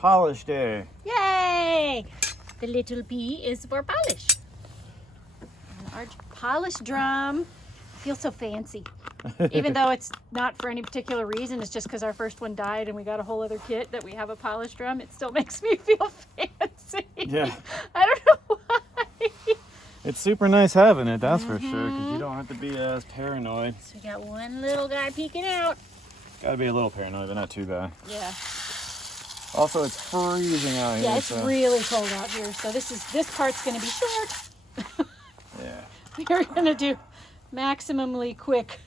Polish day. Yay! The little P is for polish. And our polished drum feels so fancy. Even though it's not for any particular reason, it's just because our first one died and we got a whole other kit that we have a polished drum. It still makes me feel fancy. Yeah. I don't know why. It's super nice having it, that's for sure, because you don't have to be as paranoid. So we got one little guy peeking out. Gotta be a little paranoid, but not too bad. Yeah. Also, it's freezing out here. Yeah, it's really cold out here. So this part's gonna be short. Yeah. We're gonna do maximally quick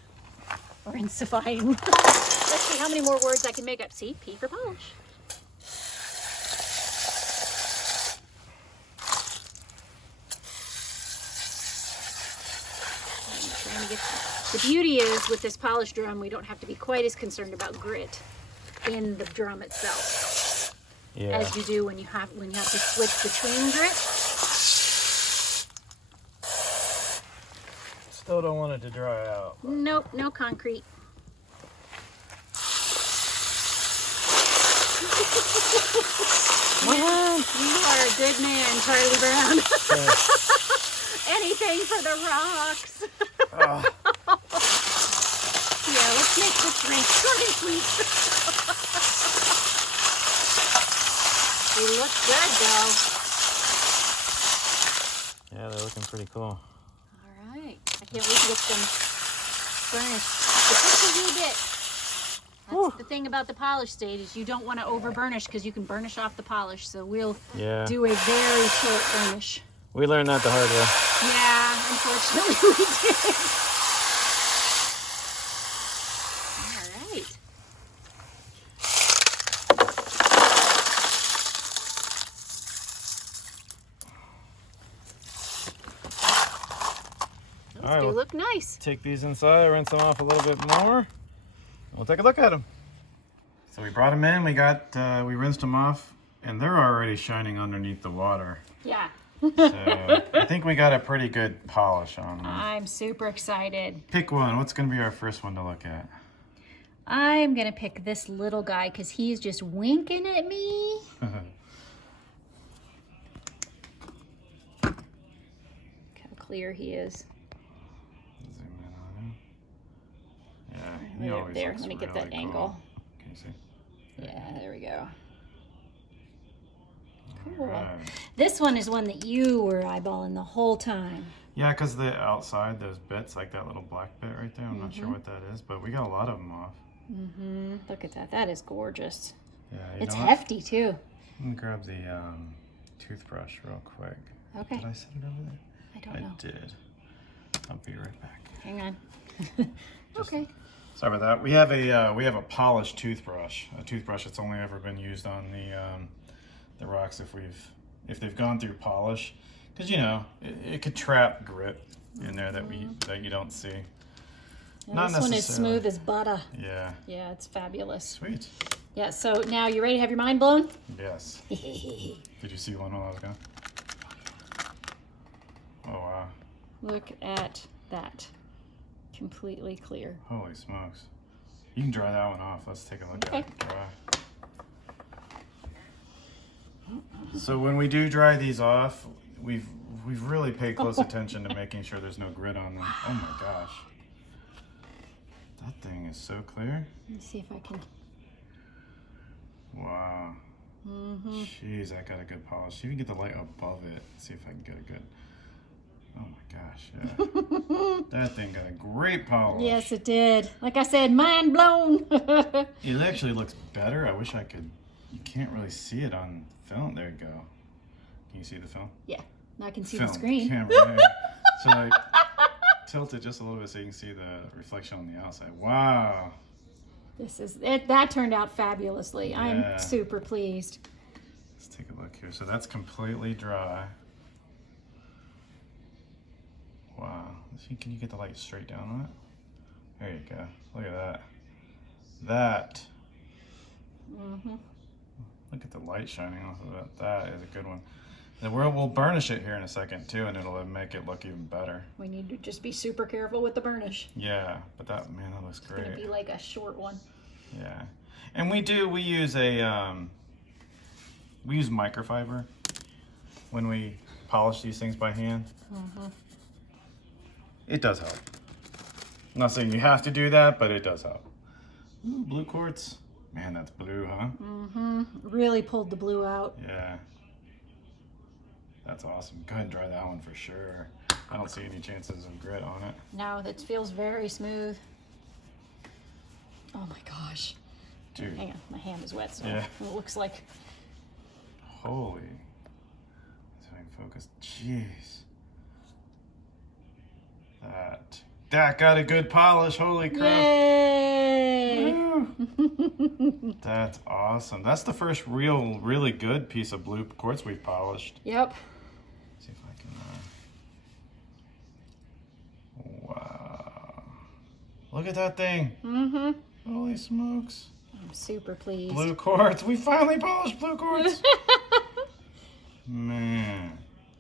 rinsifying. Let's see how many more words I can make up. See, P for polish. The beauty is with this polished drum, we don't have to be quite as concerned about grit in the drum itself as you do when you have to switch between grit. Still don't want it to dry out. But... Nope, no concrete. You are a good man, Charlie Brown. Anything for the rocks. Yeah, let's make this rinse short and sweet. They look good, though. Yeah, they're looking pretty cool. All right. I can't wait to get them burnished. But just a wee bit. That's the thing about the polish stage is you don't want to over burnish because you can burnish off the polish. So we'll do a very short burnish. We learned that the hard way. Yeah, unfortunately we did. All right. Those do look nice. Take these inside, rinse them off a little bit more. We'll take a look at them. So we brought them in, we rinsed them off, and they're already shining underneath the water. Yeah. So I think we got a pretty good polish on them. I'm super excited. Pick one. What's going to be our first one to look at? I'm going to pick this little guy because he's just winking at me. Look how clear he is. Zoom in on him. Yeah, he Right always there. looks Let me get really that cool. angle. Can you see? Yeah, there we go. Cool. Right. This one is one that you were eyeballing the whole time. Yeah, because the outside, those bits, like that little black bit right there, I'm not sure what that is, but we got a lot of them off. Look at that. That is gorgeous. Yeah, It's hefty, too. Let me grab the toothbrush real quick. Okay. Did I set it over there? I don't know. I did. I'll be right back. Hang on. Okay. Sorry about that. We have a polished toothbrush. A toothbrush that's only ever been used on the rocks if they've gone through polish, because you know it could trap grit in there that you don't see. Yeah, this one is smooth as butter. Yeah. Yeah, it's fabulous. Sweet. Yeah, so now you ready to have your mind blown? Yes. Did you see one while I was gone? Oh wow. Look at that. Completely clear. Holy smokes. You can dry that one off. Let's take a look at it dry. So when we do dry these off, we've really paid close attention to making sure there's no grit on them. Oh my gosh. That thing is so clear. Let me see if I can. Wow. Jeez, that got a good polish. See if you can get the light above it. See if I can get a good. Oh my gosh, yeah. That thing got a great polish. Yes, it did. Like I said, mind blown. It actually looks better. I wish I could. You can't really see it on film. There you go. Can you see the film? Yeah, now I can see Film, the screen. Camera, yeah. So like, tilt it just a little bit so you can see the reflection on the outside. Wow. This is it. That turned out fabulously. Yeah. I'm super pleased. Let's take a look here. So that's completely dry. Wow. Can you get the light straight down on it? There you go. Look at that. That. Look at the light shining off of it. That is a good one. Then we'll burnish it here in a second too, and it'll make it look even better. We need to just be super careful with the burnish. Yeah, but that looks great. It's gonna be like a short one. Yeah, and we use a we use microfiber when we polish these things by hand. It does help. I'm not saying you have to do that, but it does help. Ooh, blue quartz. Man, that's blue, huh? Really pulled the blue out. Yeah. That's awesome. Go ahead and dry that one for sure. I don't see any chances of grit on it. No, that feels very smooth. Oh my gosh. Dude. Hang on, my hand is wet, so Yeah. it looks like. Holy. So I can focus. Jeez. That got a good polish. Holy crap. Yay! Woo. That's awesome. That's the first really good piece of blue quartz we've polished. Yep. See if I can. Wow. Look at that thing. Holy smokes. I'm super pleased. Blue quartz. We finally polished blue quartz. Man.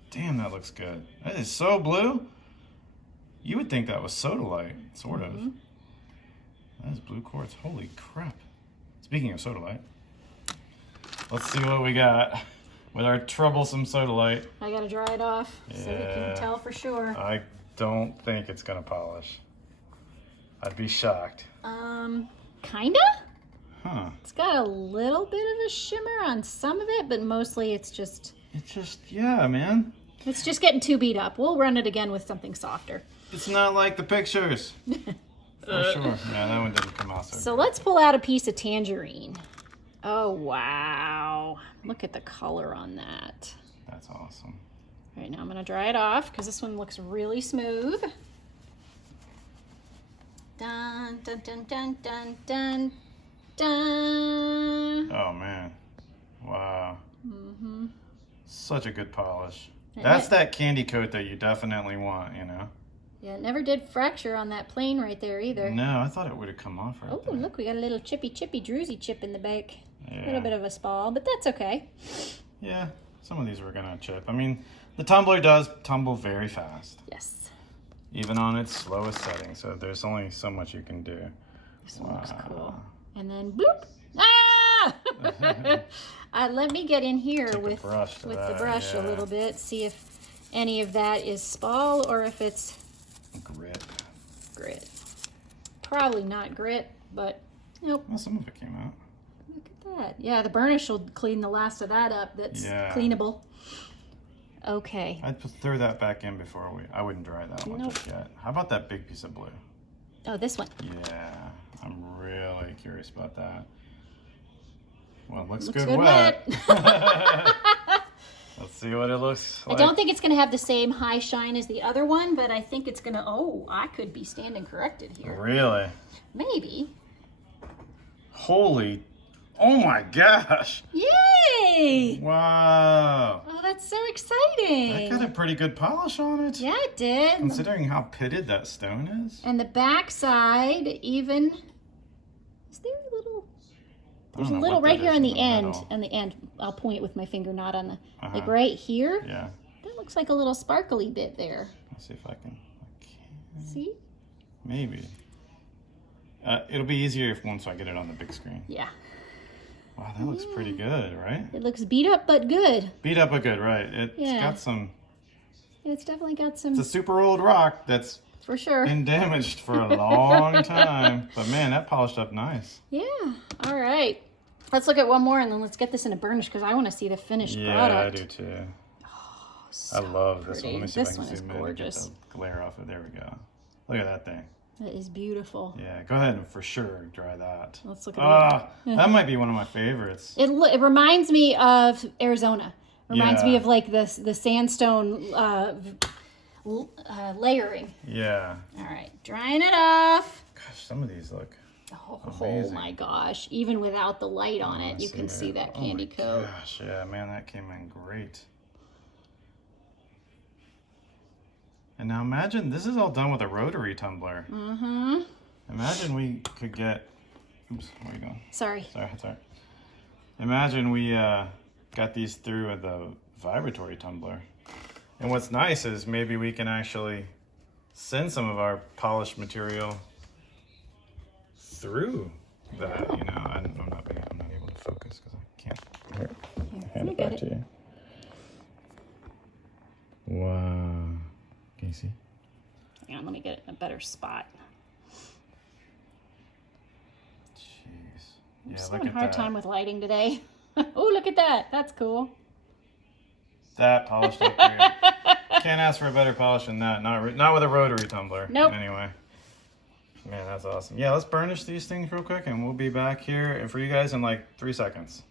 Damn, that looks good. That is so blue. You would think that was sodalite, sort of. That is blue quartz. Holy crap. Speaking of sodalite, let's see what we got with our troublesome sodalite. I gotta dry it off so we can tell for sure. I don't think it's gonna polish. I'd be shocked. Kinda? Huh. It's got a little bit of a shimmer on some of it, but mostly it's just Yeah, man. it's just getting too beat up. We'll run it again with something softer. It's not like the pictures. For sure. Yeah, that one didn't come out So let's pull out a piece of tangerine. Oh, wow. Look at the color on that. That's awesome. All right, now I'm going to dry it off because this one looks really smooth. Dun, dun, dun, dun, dun, dun, dun. Oh, man. Wow. Such a good polish. And That's it- that candy coat that you definitely want, you know? Yeah, it never did fracture on that plane right there either. No, I thought it would have come off right Oh, there. look, we got a little chippy druzy chip in the back. Yeah. A little bit of a spall, but that's okay. Yeah, some of these were gonna chip. I mean, the tumbler does tumble very fast, Yes. even on its slowest setting. So there's only so much you can do. This one looks cool. And then bloop. Ah! Let me get in here Take a with brush to the that, brush a yeah. little bit, see if any of that is spall or if it's Grit. grit. Probably not grit, but nope. Well, some of it came out. Look at that. Yeah, the burnish will clean the last of that up. That's Yeah. cleanable. Okay. I'd throw that back in before I wouldn't dry that one Nope. just yet. How about that big piece of blue? Oh, this one. Yeah, I'm really curious about that. Well, it looks, Looks good, wet. wet. Let's see what it looks I like. don't think it's going to have the same high shine as the other one, but I think it's going to... Oh, I could be standing corrected here. Really? Maybe. Holy, oh my gosh. Yay! Wow. Oh, that's so exciting. That got a pretty good polish on it. Yeah, it did. Considering how pitted that stone is. And the back side even... Is there a little... There's a little right here on the end. On the end. I'll point with my finger, not on the... Like right here. Yeah. That looks like a little sparkly bit there. Let's see if I can. See? Maybe. It'll be easier if once I get it on the big screen. Yeah. Wow, that looks pretty good, right? It looks beat up, but good. Beat up a good, right? It's Yeah. got some. It's definitely got some... It's a super old rock that's For sure. been damaged for a long time. But man, that polished up nice. Yeah. All right. Let's look at one more and then let's get this in a burnish because I want to see the finished product. Yeah, I do too. So I love this one. Let me see This if I one can is zoom in and get gorgeous. the glare off it. There we go. Look at that thing. That is beautiful. Yeah, go ahead and for sure dry that. Let's look at That might be one of my favorites. it reminds me of Arizona. Reminds me Yeah. of like the sandstone layering. Yeah. All right, drying it off. Gosh, some of these look. Oh Amazing. my gosh! Even without the light on it, you can see that candy coat. Gosh, yeah, man, that came in great. And now imagine this is all done with a rotary tumbler. Mm-hmm. Imagine we could get. Oops, where you going? Sorry. Sorry. Imagine we got these through with a vibratory tumbler. And what's nice is maybe we can actually send some of our polished material through that. You know, I'm not able to focus because I can't. Here, it back to you. Wow. Can you see? Hang on, let me get it in a better spot. Jeez. I'm Yeah, just look having a at hard that. time with lighting today. Oh, look at that. That's cool. That polished up great. Can't ask for a better polish than that. Not with a rotary tumbler. Nope. Anyway. Man, that's awesome. Yeah, let's burnish these things real quick and we'll be back here for you guys in like 3 seconds.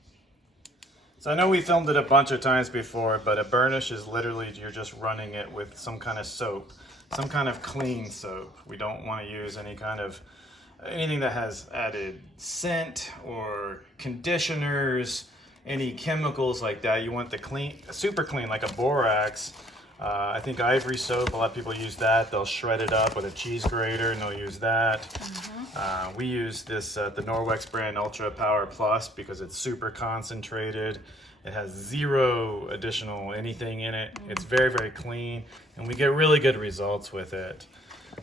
So I know we filmed it a bunch of times before, but a burnish is literally you're just running it with some kind of soap, some kind of clean soap. We don't want to use anything that has added scent or conditioners, any chemicals like that. You want the clean, super clean, like a borax. I think ivory soap, a lot of people use that. They'll shred it up with a cheese grater and they'll use that. We use this, the Norwex brand Ultra Power Plus because it's super concentrated. It has zero additional anything in it. It's very, very clean and we get really good results with it.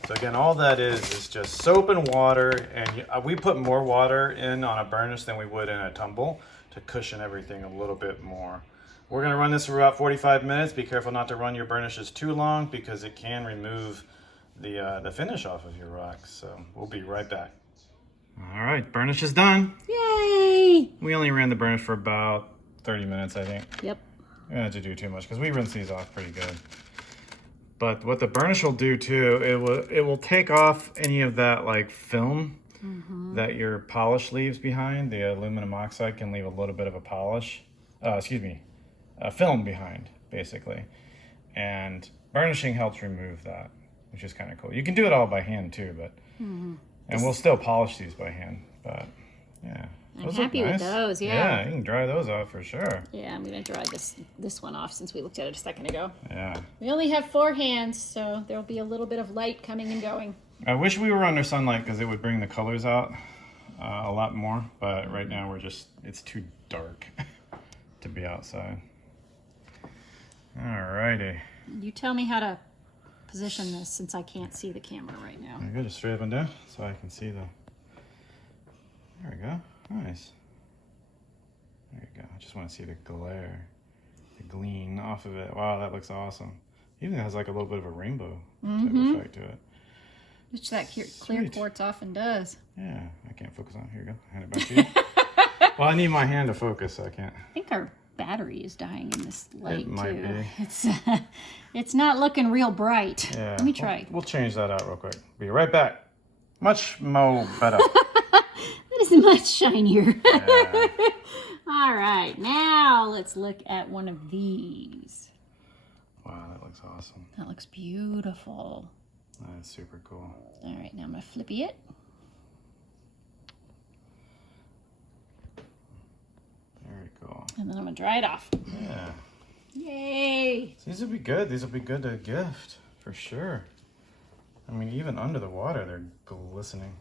So again, all that is just soap and water, and we put more water in on a burnish than we would in a tumble to cushion everything a little bit more. We're going to run this for about 45 minutes. Be careful not to run your burnishes too long because it can remove the finish off of your rocks. So we'll be right back. All right, burnish is done. Yay! We only ran the burnish for about 30 minutes, I think. Yep. We don't have to do too much because we rinse these off pretty good. But what the burnish will do too, it will take off any of that like film that your polish leaves behind. The aluminum oxide can leave a little bit of a polish, a film behind, basically. And burnishing helps remove that, which is kind of cool. You can do it all by hand too, but and we'll still polish these by hand. But yeah, I'm happy with those. Yeah, you can dry those off for sure. Yeah, I'm gonna dry this one off since we looked at it a second ago. Yeah. We only have 4 hands, so there'll be a little bit of light coming and going. I wish we were under sunlight because it would bring the colors out a lot more. But right now it's too dark to be outside. Alrighty. You tell me how to position this since I can't see the camera right now. I go just straight up and down so I can see the. There we go. Nice. There you go. I just want to see the glare, the gleam off of it. Wow, that looks awesome. Even has like a little bit of a rainbow type effect to it. Which that clear quartz often does. Yeah, I can't focus on it. Here you go. Hand it back to you. Well, I need my hand to focus, so I can't. I think our battery is dying in this light It might too. be. It's not looking real bright. Yeah. Let me try. We'll change that out real quick. Be right back. Much more better. That is much shinier. Yeah. All right, now let's look at one of these. Wow, that looks awesome. That looks beautiful. That's super cool. All right, now I'm gonna flippy it. Very cool. And then I'm gonna dry it off. Yeah. Yay! These will be good. These will be good to gift for sure. I mean, even under the water, they're glistening.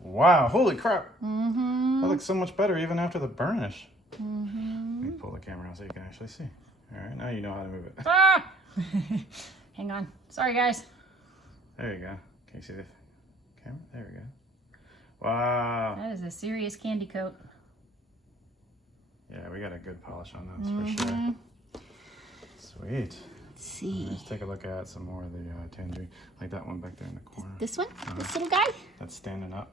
Wow, holy crap. That looks so much better even after the burnish. Let me pull the camera out so you can actually see. All right, now you know how to move it. Ah! Hang on. Sorry, guys. There you go. Can you see the camera? There we go. Wow. That is a serious candy coat. Yeah, we got a good polish on those for sure. Sweet. Let's see. Let's take a look at some more of the tangerine, like that one back there in the corner. This one? This little guy? That's standing up.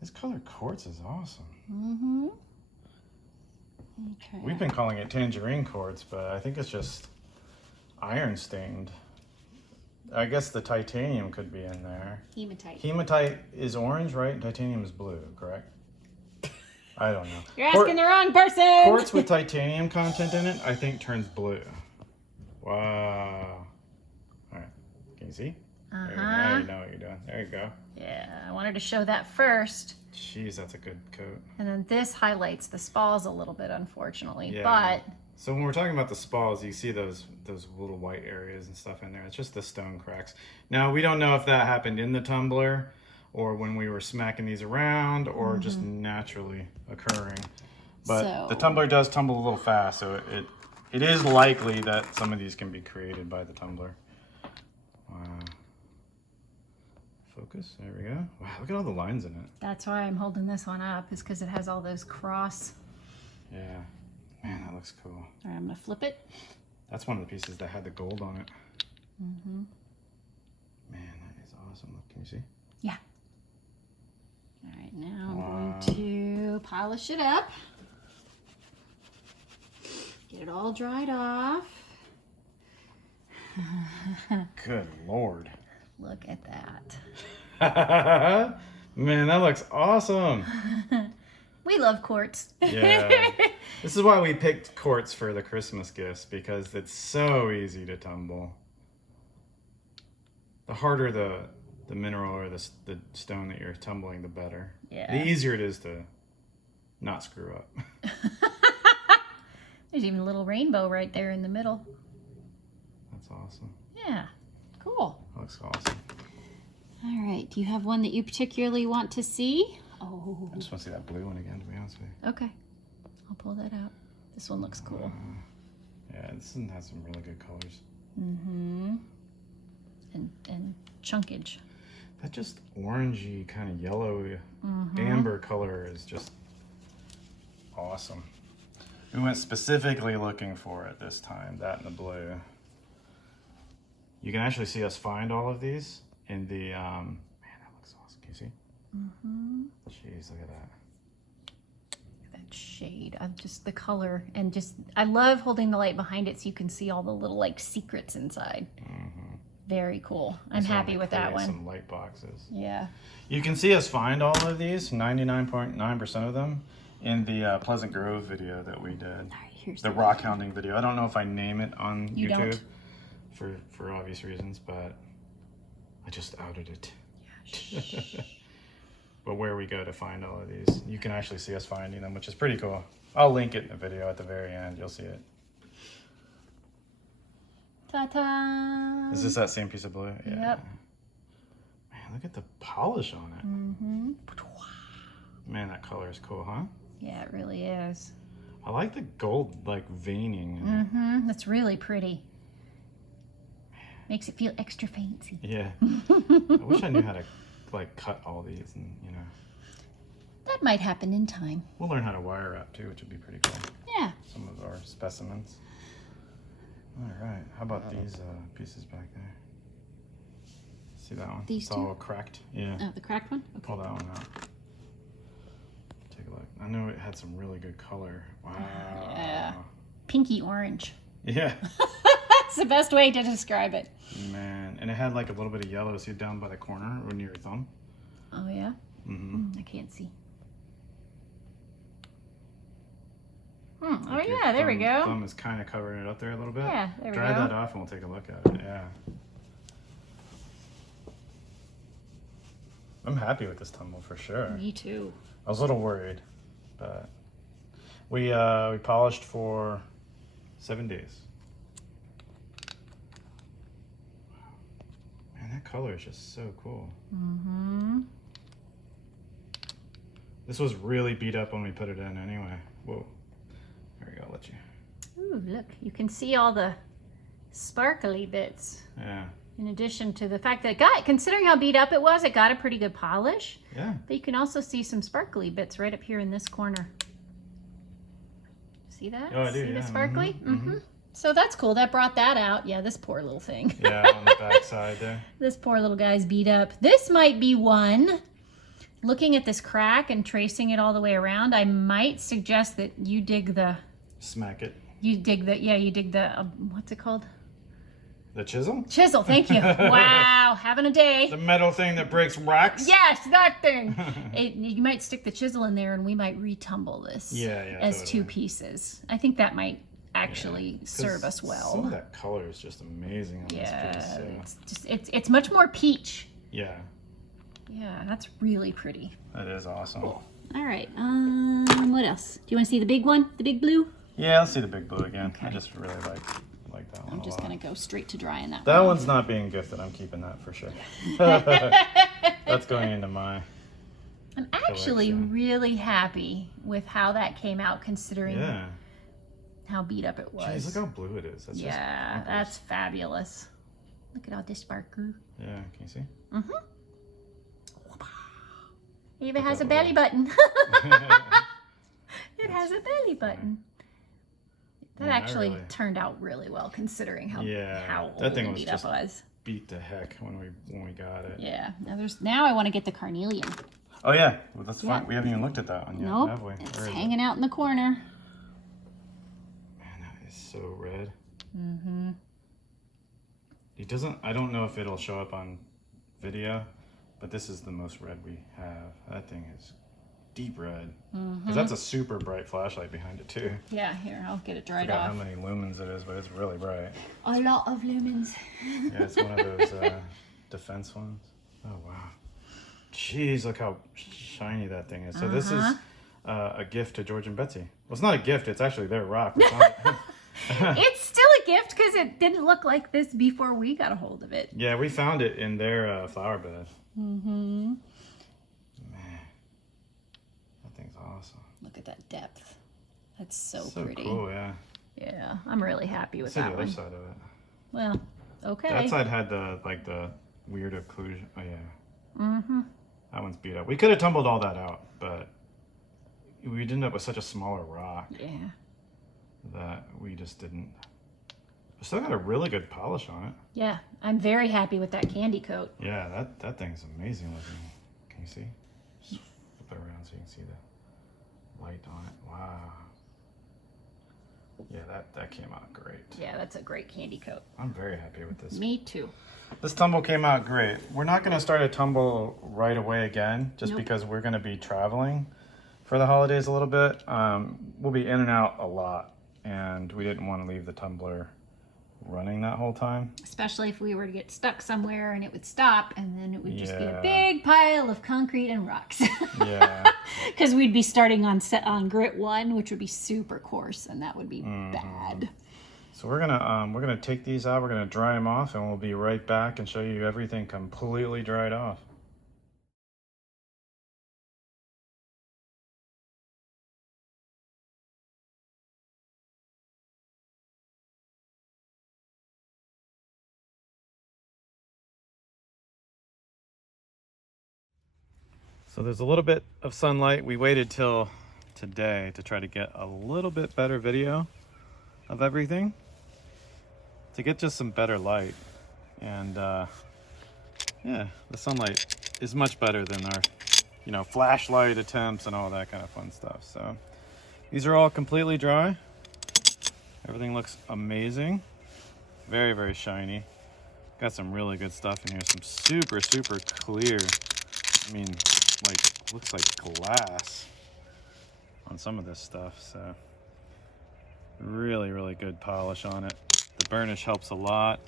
This color quartz is awesome. Okay. We've been calling it tangerine quartz, but I think it's just iron stained. I guess the titanium could be in there. Hematite. Hematite is orange, right? And titanium is blue, correct? I don't know. You're asking the wrong person! Quartz with titanium content in it, I think turns blue. Wow. Alright, can you see? There you go. Now you know what you're doing. There you go. Yeah, I wanted to show that first. Jeez, that's a good coat. And then this highlights the spalls a little bit, unfortunately. Yeah. But So when we're talking about the spalls, you see those little white areas and stuff in there. It's just the stone cracks. Now, we don't know if that happened in the tumbler or when we were smacking these around or just naturally occurring. But the tumbler does tumble a little fast, so it is likely that some of these can be created by the tumbler. Wow. Focus. There we go. Wow, look at all the lines in it. That's why I'm holding this one up, is because it has all those cross. Yeah. Man, that looks cool. All right, I'm gonna flip it. That's one of the pieces that had the gold on it. Mm-hmm. Man, that is awesome. Look, can you see? Yeah. All right, now I'm going to polish it up. Get it all dried off. Good Lord. Look at that. Man, that looks awesome. We love quartz. Yeah. This is why we picked quartz for the Christmas gifts, because it's so easy to tumble. The harder the mineral or the stone that you're tumbling, the better. Yeah. The easier it is to not screw up. There's even a little rainbow right there in the middle. That's awesome. Yeah, cool. That looks awesome. All right, do you have one that you particularly want to see? Oh. I just want to see that blue one again, to be honest with you. Okay, I'll pull that out. This one looks cool. Yeah, this one has some really good colors. Mm-hmm. And chunkage. That just orangey, kind of yellow, amber color is just awesome. We went specifically looking for it this time, that and the blue. You can actually see us find all of these in the, man, that looks awesome. Can you see? Mm-hmm. Jeez, look at that. That shade of just the color, and just, I love holding the light behind it so you can see all the little like secrets inside. Very cool. I'm happy with that one. Some light boxes. Yeah. You can see us find all of these, 99.9% of them, in the Pleasant Grove video that we did. All right, here's The rock hounding video. I don't know if I name it on You YouTube don't? for obvious reasons, but I just outed it. Yeah. But where we go to find all of these, you can actually see us finding them, which is pretty cool. I'll link it in the video at the very end. You'll see it. Ta-ta! Is this that same piece of blue? Yeah. Yep. Man, look at the polish on it. Mm-hmm. Man, that color is cool, huh? Yeah, it really is. I like the gold, like, veining. Mm-hmm. That's really pretty. Makes it feel extra fancy. Yeah. I wish I knew how to, like, cut all these and, you know. That might happen in time. We'll learn how to wire wrap, too, which would be pretty cool. Yeah. Some of our specimens. All right. How about these pieces back there? See that one? These it's all cracked. Yeah. Oh, the cracked one? Okay. Pull that one out. Take a look. I know it had some really good color. Wow. Yeah. Pinky orange. Yeah. That's the best way to describe it. Man. And it had like a little bit of yellow, see down by the corner or near your thumb? Oh, yeah? Mm-hmm. I can't see. Oh, yeah, there we go. Thumb is kind of covering it up there a little bit. Yeah, there we Dry go. that off and we'll take a look at it. Yeah. I'm happy with this tumble for sure. Me too. I was a little worried, but we polished for 7 days. Wow. Man, that color is just so cool. Mm-hmm. This was really beat up when we put it in anyway. Whoa. There we go, I'll let you. Ooh, look, you can see all the sparkly bits. Yeah. In addition to the fact that it got, considering how beat up it was, it got a pretty good polish. Yeah. But you can also see some sparkly bits right up here in this corner. See that? Oh, I do, See yeah. the sparkly? Mm-hmm. Mm-hmm. So that's cool. That brought that out. Yeah, this poor little thing. Yeah, on the back side there. This poor little guy's beat up. This might be one. Looking at this crack and tracing it all the way around, I might suggest that you dig the... Smack it. You dig the, what's it called? The chisel? Chisel, thank you. Wow, having a day. The metal thing that breaks rocks? Yes, that thing. You might stick the chisel in there and we might retumble this as totally. 2 pieces. I think that might actually serve us well. Some of that color is just amazing on this piece. So. It's much more peach. Yeah. Yeah, that's really pretty. That is awesome. Cool. All right, what else? Do you want to see the big one, the big blue? Yeah, let's see the big blue again. Okay. I just really like that one I'm just going to go straight to dry in that That one. one's not being gifted. I'm keeping that for sure. That's going into my I'm actually collection. really happy with how that came out, considering how beat up it was. Jeez, look how blue it is. That's yeah, that's fabulous. Look at all this sparkle. Yeah, can you see? Mm-hmm. Even has a belly button. It has a belly button. That actually turned out really well considering how old and beat up was. Beat the heck when we got it. Yeah. Now I want to get the carnelian. Oh yeah, well, that's fine. We haven't even looked at that one yet, have we? It's hanging out in the corner. Man, that is so red. Mm-hmm. It doesn't. I don't know if it'll show up on video, but this is the most red we have. That thing is deep red. Because that's a super bright flashlight behind it too. Yeah, here, I'll get it dried I forgot off. how many lumens it is, but it's really bright. A lot of lumens. Yeah, it's one of those defense ones. Oh wow. Jeez, look how shiny that thing is. So this is a gift to George and Betsy. Well, it's not a gift, it's actually their rock. It's still a gift because it didn't look like this before we got a hold of it. Yeah, we found it in their flower bed. Mm-hmm. Man, that thing's awesome. Look at that depth. That's so pretty. Cool, yeah. Yeah, I'm really happy with See that the one. other side of it. Well, okay. That side had the weird occlusion. Oh yeah. Mm-hmm. That one's beat up. We could have tumbled all that out, but we ended up with such a smaller rock. Yeah. That we just didn't. We still got a really good polish on it. Yeah, I'm very happy with that candy coat. Yeah, that thing's amazing looking. Can you see? Just flip it around so you can see the light on it. Wow. Yeah, that came out great. Yeah, that's a great candy coat. I'm very happy with this. Me too. This tumble came out great. We're not going to start a tumble right away again, just because we're going to be traveling for the holidays a little bit. We'll be in and out a lot, and we didn't want to leave the tumbler running that whole time. Especially if we were to get stuck somewhere and it would stop, and then it would just be a big pile of concrete and rocks. Yeah. Because we'd be starting on grit 1, which would be super coarse, and that would be bad. So we're gonna take these out. We're gonna dry them off, and we'll be right back and show you everything completely dried off. So there's a little bit of sunlight. We waited till today to try to get a little bit better video of everything, to get just some better light. And yeah, the sunlight is much better than our flashlight attempts and all that kind of fun stuff. So these are all completely dry. Everything looks amazing. Very, very shiny. Got some really good stuff in here. Some super, super clear. I mean, looks like glass on some of this stuff. So really, really good polish on it. The burnish helps a lot.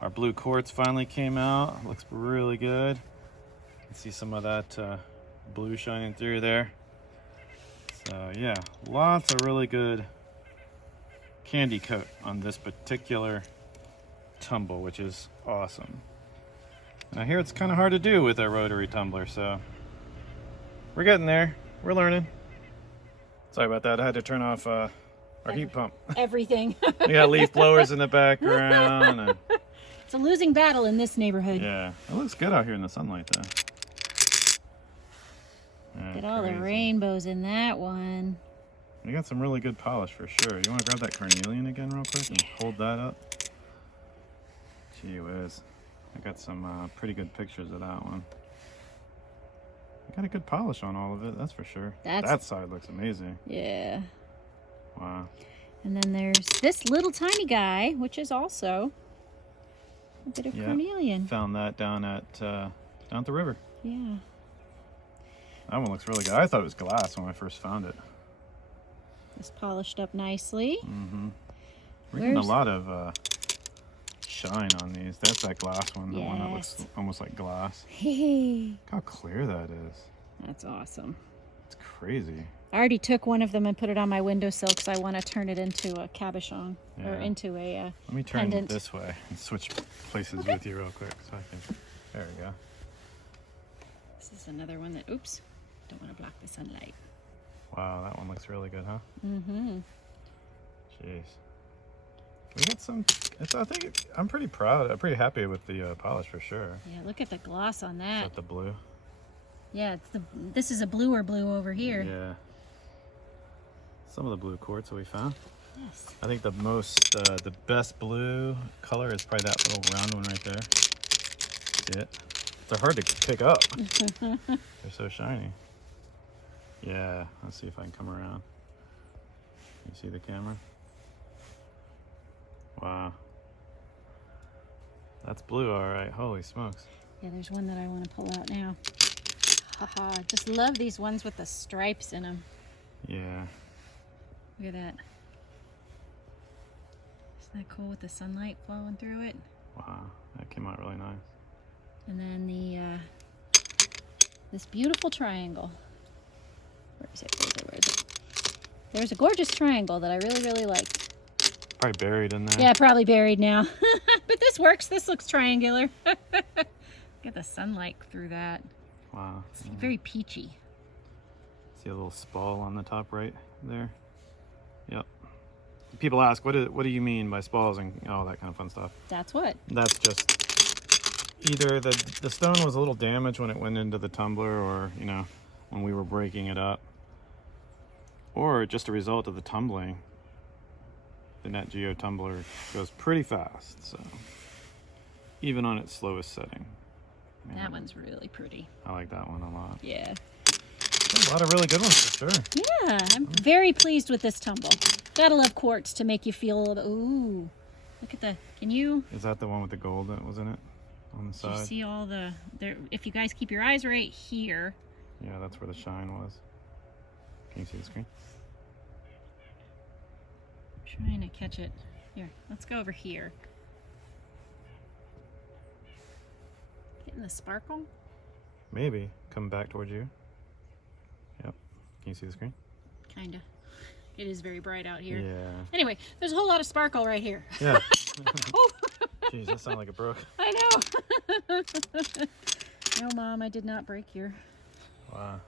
Our blue quartz finally came out. Looks really good. You can see some of that blue shining through there. So yeah, lots of really good candy coat on this particular tumble, which is awesome. And I hear it's kind of hard to do with a rotary tumbler, so we're getting there. We're learning. Sorry about that. I had to turn off our heat pump. Everything. We got leaf blowers in the background. And it's a losing battle in this neighborhood. yeah, it looks good out here in the sunlight, though. Yeah, Get all the rainbows in that one. You got some really good polish for sure. You want to grab that carnelian again real quick and hold that up? Gee whiz. I got some pretty good pictures of that one. Got a good polish on all of it, that's for sure. That side looks amazing. Yeah. Wow. And then there's this little tiny guy, which is also a bit of carnelian. Found that down at the river. Yeah. That one looks really good. I thought it was glass when I first found it. It's polished up nicely. Mm-hmm. We're getting a lot of shine on these. That's that glass one, the one that looks almost like glass. Hey. Look how clear that is. That's awesome. It's crazy. I already took one of them and put it on my windowsill because I want to turn it into a cabochon or into a Let me turn pendant. it this way and switch places with you real quick so I can. There we go. This is another one that, oops, don't want to block the sunlight. Wow, that one looks really good, huh? Mm-hmm. Jeez. We got some. I think I'm pretty proud. I'm pretty happy with the polish for sure. Yeah, look at the gloss on that. Is that the blue? Yeah, this is a bluer blue over here. Yeah. Some of the blue quartz that we found. Yes. I think the best blue color is probably that little round one right there. See it? They're hard to pick up. They're so shiny. Yeah, let's see if I can come around. You see the camera? Wow. That's blue, all right. Holy smokes. Yeah, there's one that I want to pull out now. Haha, just love these ones with the stripes in them. Yeah. Look at that. Isn't that cool with the sunlight flowing through it? Wow, that came out really nice. And then this beautiful triangle. Where is it? Where is it? There's a gorgeous triangle that I really, really like. Probably buried in there. Yeah, probably buried now. But this works. This looks triangular. Get the sunlight through that. Wow. It's very peachy. See a little spall on the top right there? Yep. People ask, what do you mean by spalls and all that kind of fun stuff? That's what? That's just either the stone was a little damaged when it went into the tumbler, or, you know, when we were breaking it up, or just a result of the tumbling. The Net Geo tumbler goes pretty fast, so even on its slowest setting. Yeah, That one's really pretty. I like that one a lot. Yeah. There's a lot of really good ones for sure. Yeah, I'm very pleased with this tumble. Gotta love quartz to make you feel a little bit. Ooh, look at can you? Is that the one with the gold that was in it on the side? You see all there? If you guys keep your eyes right here. Yeah, that's where the shine was. Can you see the screen? I'm trying to catch it. Here, let's go over here. Getting the sparkle? Maybe. Come back towards you. Yep. Can you see the screen? Kinda. It is very bright out here. Yeah. Anyway, there's a whole lot of sparkle right here. Yeah. Oh. Jeez, that sounded like it broke. I know. No, Mom, I did not break your. Wow.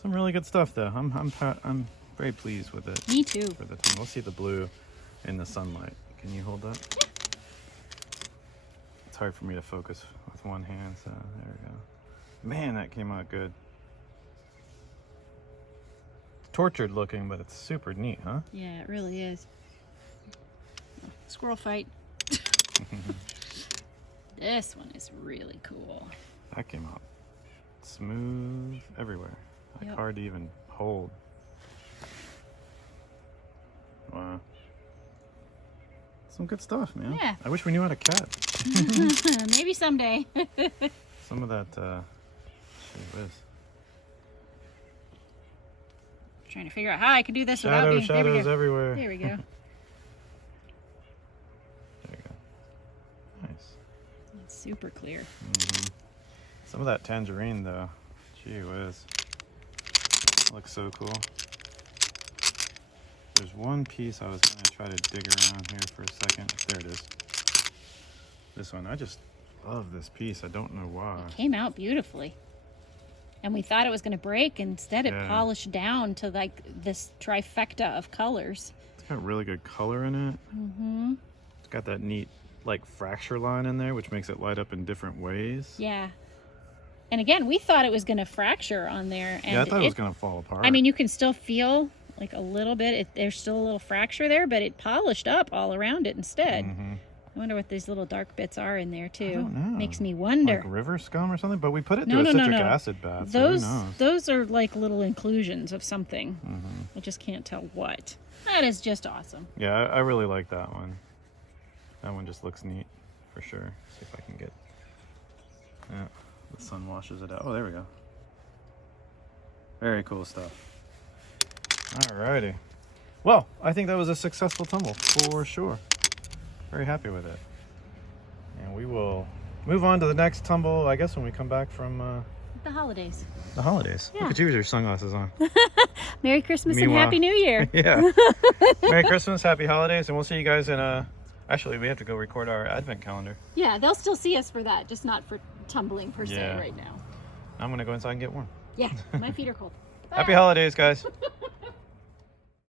Some really good stuff, though. I'm very pleased with it. Me too. For the time. Let's see the blue in the sunlight. Can you hold that? Yeah. It's hard for me to focus with one hand, so there we go. Man, that came out good. It's tortured looking, but it's super neat, huh? Yeah, it really is. Squirrel fight. This one is really cool. That came out smooth everywhere. Like Yep. hard to even hold. Wow. Some good stuff, man. Yeah. I wish we knew how to cat. Maybe someday. Some of that, gee whiz. Trying to figure out how I can do this without being. Shadows There everywhere. we go. There you go. Nice. It's super clear. Mm-hmm. Some of that tangerine, though. Gee whiz. Looks so cool. There's one piece I was going to try to dig around here for a second. There it is. This one. I just love this piece. I don't know why. It came out beautifully. And we thought it was going to break. Instead, it polished down to like this trifecta of colors. It's got really good color in it. Mm-hmm. It's got that neat like fracture line in there, which makes it light up in different ways. Yeah. And again, we thought it was going to fracture on there. And yeah, I thought it was going to fall apart. I mean, you can still feel like a little bit. There's still a little fracture there, but it polished up all around it instead. Mm-hmm. I wonder what these little dark bits are in there too. I don't know. Makes me wonder. Like river scum or something, but we put it through a citric acid bath. So who knows? Those are like little inclusions of something. Mm-hmm. I just can't tell what. That is just awesome. Yeah, I really like that one. That one just looks neat for sure. See if I can get. Yeah, the sun washes it out. Oh, there we go. Very cool stuff. Alrighty. Well, I think that was a successful tumble for sure. Very happy with it. And we will move on to the next tumble, I guess, when we come back from The holidays. the holidays. Yeah. Look at you with your sunglasses on. Merry Christmas Meanwhile- and Happy New Year. Yeah. Merry Christmas, Happy Holidays, and we'll see you guys in actually, we have to go record our advent calendar. Yeah, they'll still see us for that, just not for tumbling per se Yeah. right now. I'm going to go inside and get warm. Yeah, my feet are cold. Happy holidays, guys.